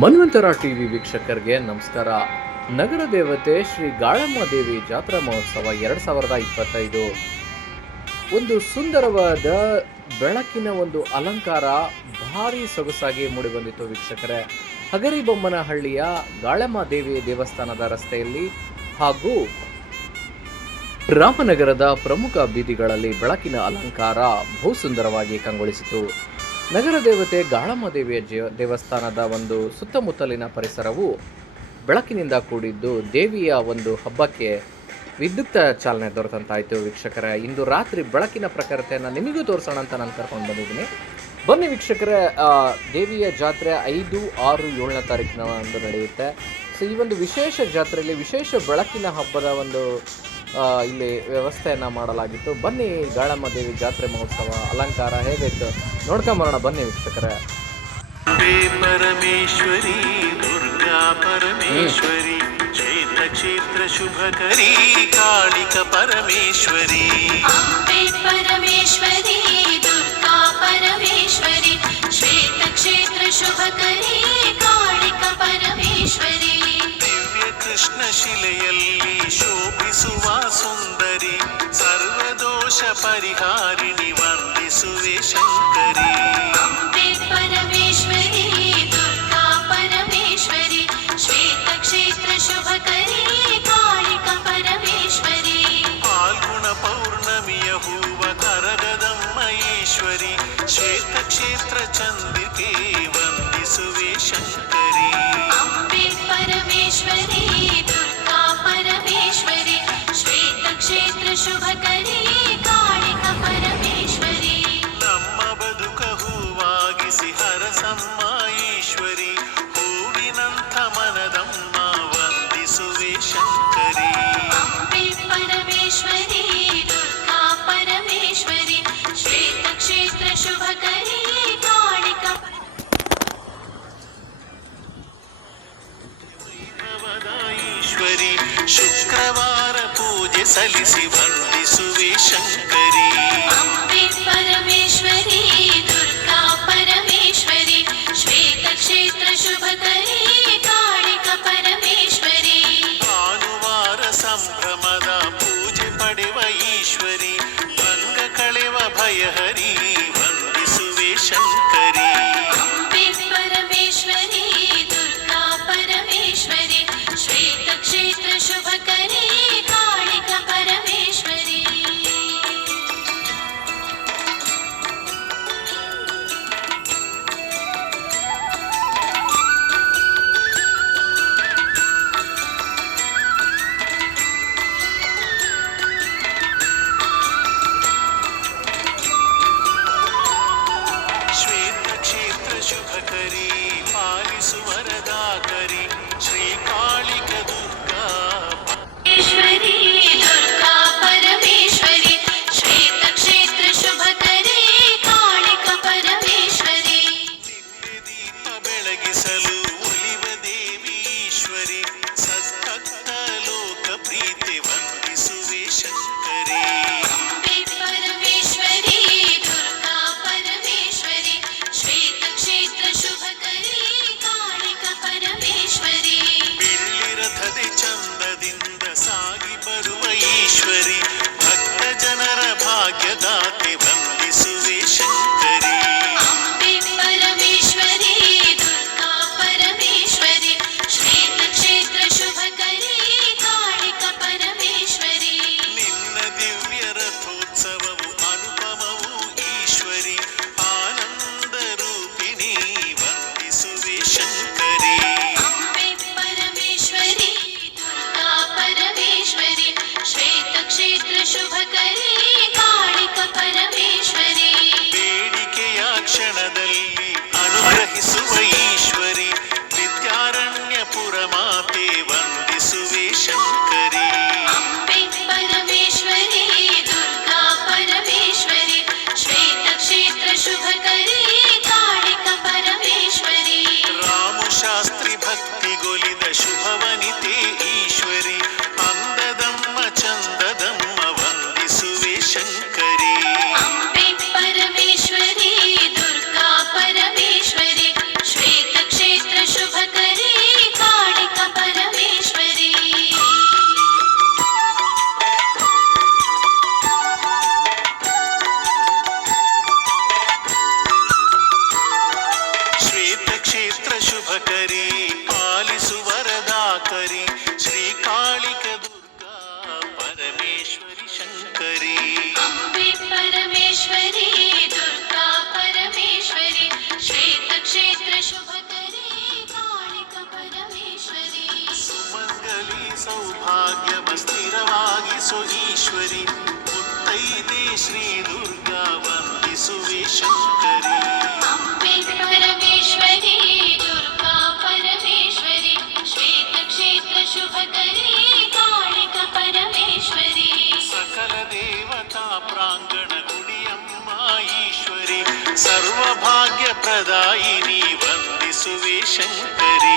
ಮನ್ವಂತರ TV ವೀಕ್ಷಕರಿಗೆ ನಮಸ್ಕಾರ. ನಗರ ದೇವತೆ ಶ್ರೀ ಗಾಳಮ್ಮ ದೇವಿ ಜಾತ್ರಾ ಮಹೋತ್ಸವ ಎರಡು ಸಾವಿರದ ಇಪ್ಪತ್ತೈದು. ಒಂದು ಸುಂದರವಾದ ಬೆಳಕಿನ ಒಂದು ಅಲಂಕಾರ ಭಾರಿ ಸೊಗಸಾಗಿ ಮೂಡಿಬಂದಿತ್ತು ವೀಕ್ಷಕರೇ. ಹಗರಿಬೊಮ್ಮನಹಳ್ಳಿಯ ಗಾಳಮ್ಮ ದೇವಿ ದೇವಸ್ಥಾನದ ರಸ್ತೆಯಲ್ಲಿ ಹಾಗೂ ರಾಮನಗರದ ಪ್ರಮುಖ ಬೀದಿಗಳಲ್ಲಿ ಬೆಳಕಿನ ಅಲಂಕಾರ ಬಹು ಸುಂದರವಾಗಿ ಕಂಗೊಳಿಸಿತು. ನಗರ ದೇವತೆ ಗಾಳಮ್ಮ ದೇವಿಯ ದೇವಸ್ಥಾನದ ಒಂದು ಸುತ್ತಮುತ್ತಲಿನ ಪರಿಸರವು ಬೆಳಕಿನಿಂದ ಕೂಡಿದ್ದು ದೇವಿಯ ಒಂದು ಹಬ್ಬಕ್ಕೆ ವಿದ್ಯುಕ್ತ ಚಾಲನೆ ದೊರೆತಂತಾಯಿತು. ವೀಕ್ಷಕರೇ, ಇಂದು ರಾತ್ರಿ ಬೆಳಕಿನ ಪ್ರಖರತೆಯನ್ನು ನಿಮಗೂ ತೋರಿಸೋಣ ಅಂತ ನಾನು ಕರ್ಕೊಂಡು ಬಂದಿದ್ದೀನಿ. ಬನ್ನಿ ವೀಕ್ಷಕರ ದೇವಿಯ ಜಾತ್ರೆ ಐದು, ಆರು, ಏಳನೇ ತಾರೀಕಿನ ಒಂದು ನಡೆಯುತ್ತೆ. ಸೊ ಈ ಒಂದು ವಿಶೇಷ ಜಾತ್ರೆಯಲ್ಲಿ ವಿಶೇಷ ಬೆಳಕಿನ ಹಬ್ಬದ ಒಂದು ಇಲ್ಲಿ ವ್ಯವಸ್ಥೆಯನ್ನು ಮಾಡಲಾಗಿತ್ತು. ಬನ್ನಿ ಗಾಳಮ್ಮ ದೇವಿ ಜಾತ್ರೆ ಮಹೋತ್ಸವ ಅಲಂಕಾರ ಹೇಗಿತ್ತು ನೋಡ್ಕೊಂಬರೋಣ ಬನ್ನಿ ವೀಕ್ಷಕರೇ. ಪರಮೇಶ್ವರಿ ದುರ್ಗಾ ಪರಮೇಶ್ವರಿ ಕ್ಷೇತ್ರ ಶುಭಕರಿ ಕಾಳಿಕ ಪರಮೇಶ್ವರಿ. ಪರಮೇಶ್ವರಿ ದುರ್ಗಾ ಪರಮೇಶ್ವರಿ ಶ್ವೇತ ಕ್ಷೇತ್ರ ಶುಭಕರಿ ಕೃಷ್ಣಶಿಲೆಯಲ್ಲಿ ಶೋಭಿಸುವ ಸುಂದರಿ ಸರ್ವದೋಷ ಪರಿಹಾರಿಣಿ ವಂದಿಸುವೆ ಶಂಕರಿ ಪರಮೇಶ್ವರಿ ದುರ್ಗಾ ಪರಮೇಶ್ವರಿ ಶ್ವೇತಕ್ಷೇತ್ರ ಶುಭಕರಿ ಕಾಳಿಕ ಪರಮೇಶ್ವರಿ ಪಾಲ್ಗುಣ ಪೌರ್ಣಮಿಯ ಹೂವ ಕರಗದಮ್ಮ ಈಶ್ವರಿ ಶ್ವೇತಕ್ಷೇತ್ರ ಚಂದಿಕೆ ವಂದಿಸುವೆ ಶಂಕರಿ ಪರಮೇಶ್ವರಿ ಅನಂತ ಮನದಮ್ಮ ವಂದಿಸುವೆ ಶಂಕರಿ. ಅಂಬೆ ಪರಮೇಶ್ವರಿ ದುರ್ಗಾ ಪರಮೇಶ್ವರಿ ಶ್ವೇತ ಕ್ಷೇತ್ರ ಶುಭಕರಿ ಕಾಣಿಕ ಈಶ್ವರಿ ಶುಕ್ರವಾರ ಪೂಜೆ ಸಲ್ಲಿಸಿ ವಂದಿಸುವೆ ಶಂಕರಿ. ಅಂಬೆ ಪರಮೇಶ್ವರಿ ದುರ್ಗಾ ಪರಮೇಶ್ವರಿ ಶ್ವೇತ ಕ್ಷೇತ್ರ ಶುಭಕರಿ ईश्वरी भंग कलेव भयहरी। Hari ಸೌಭಾಗ್ಯ ಸ್ಥಿರವಾಗಿ ಸುಧೀಶ್ವರಿ ಮುತ್ತೈದೆ ಶ್ರೀ ದುರ್ಗಾ ವಂದಿಸುವೆ ಶಂಕರಿ ಪರಮೇಶ್ವರಿ ದುರ್ಗಾ ಪರಮೇಶ್ವರಿ ಶ್ವೇತ ಕ್ಷೇತ್ರ ಶುಭಕರಿ ಕಾಳಿಕ ಪರಮೇಶ್ವರಿ ಸಕಲ ದೇವತಾ ಪ್ರಾಂಗಣ ಗುಡಿಯಮ್ಮ ಈಶ್ವರಿ ಸರ್ವಭಾಗ್ಯ ಪ್ರದಾಯಿನಿ ವಂದಿಸುವೆ ಶಂಕರಿ